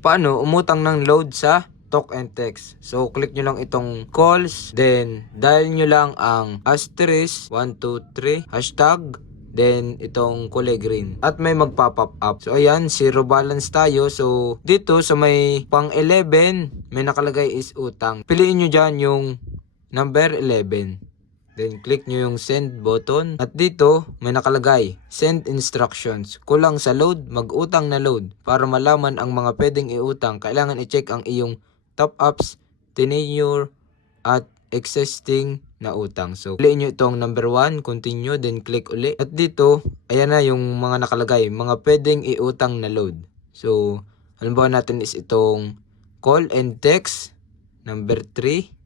paano umutang ng load sa talk and text. So, click nyo lang itong calls, then dial nyo lang ang asterisk 123 hashtag, then itong kulay green. At may magpa-pop up. So, ayan, zero balance tayo. So, dito sa may pang 11, may nakalagay is utang. Piliin nyo dyan yung number 11. Then, click nyo yung send button. At dito, may nakalagay, send instructions. Kulang sa load, mag-utang na load. Para malaman ang mga pwedeng iutang, kailangan i-check ang iyong top-ups, tenure, at existing na utang. So, piliin nyo itong number 1, continue, then click uli. At dito, ayan na yung mga nakalagay, mga pwedeng iutang na load. So, halimbawa natin is itong call and text, number 3.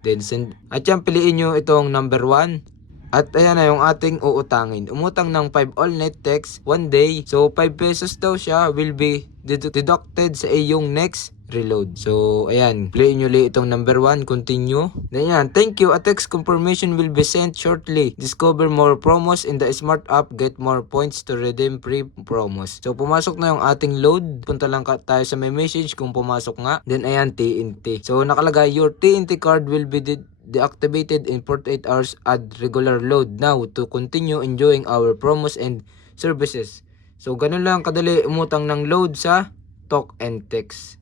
Then send. At yan, piliin nyo itong number 1. At ayan na yung ating uutangin. Umutang ng 5 all net text 1 day. So 5 pesos daw siya will be deducted sa iyong next reload. So ayan, piliin nyo ulit itong number 1, continue. Then yan, thank you. A text confirmation will be sent shortly. Discover more promos in the smart app. Get more points to redeem free promos. So pumasok na yung ating load. Punta lang tayo sa may message kung pumasok nga. Then ayan, TNT. So nakalagay, your TNT card will be deactivated in 48 hours. Add regular load now to continue enjoying our promos and services. So ganun lang kadali umutang ng load sa talk and text.